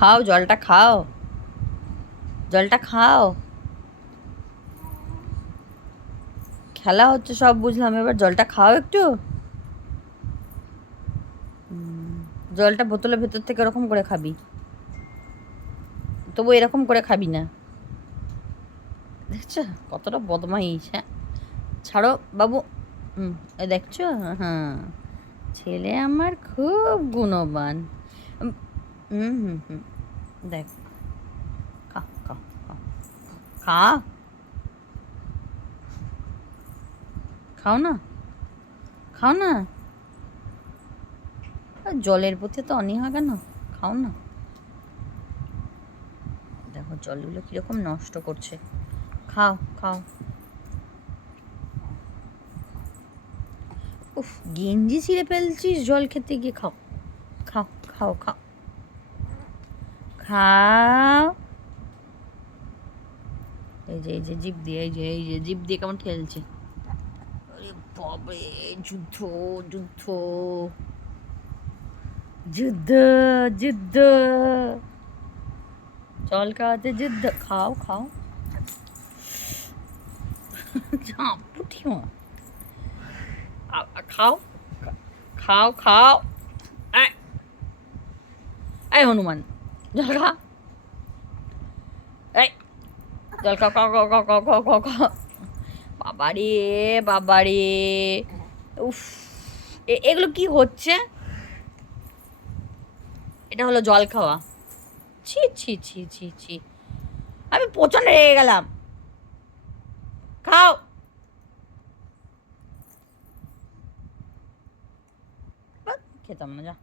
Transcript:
খাও, জলটা খাও, জলটা খাও। খেলা হচ্ছে সব বুঝলাম, এবার জলটা খাও একটু। জলটা বোতলের ভেতর থেকে এরকম করে খাবি, তবু এরকম করে খাবি না। দেখছো কতটা বদমাইশ? হ্যাঁ, ছাড়ো বাবু। এ দেখছো? হ্যাঁ, ছেলে আমার খুব গুণবান। উম, হুম হুম হুম দেখ, খা খা খা, খা, খাও না, খাও না। আর জলের প্রতি তো অনীহা কেন? খাও না। দেখো জলগুলো কিরকম নষ্ট করছে। খাও খাও। উফ, গেঞ্জি ছিঁড়ে ফেলছিস জল খেতে গিয়ে। খাও খাও খাও খাও, খাও। এই যে জিভ দিয়ে, এই যে জিভ দিয়ে কেমন ঠেলছে। আরে বাবারে, যুদ্ধ, যুদ্ধ, যুদ্ধ, যুদ্ধ, জল খাওয়াতে যুদ্ধ। খাও খাও। পুঠিও, খাও, খাও খাও। আয়, আয় হনুমান, জল খা। এই, জল খাও খাও খাও খাও খাও খাও খাও খাও। বাবারে, বাবারে, উফ, এগুলো কি হচ্ছে? এটা হলো জল খাওয়া? ছি ছি ছি ছি ছি, আমি প্রচন্ড রেগে গেলাম। খাও। বাহ, খেতাম না, যা।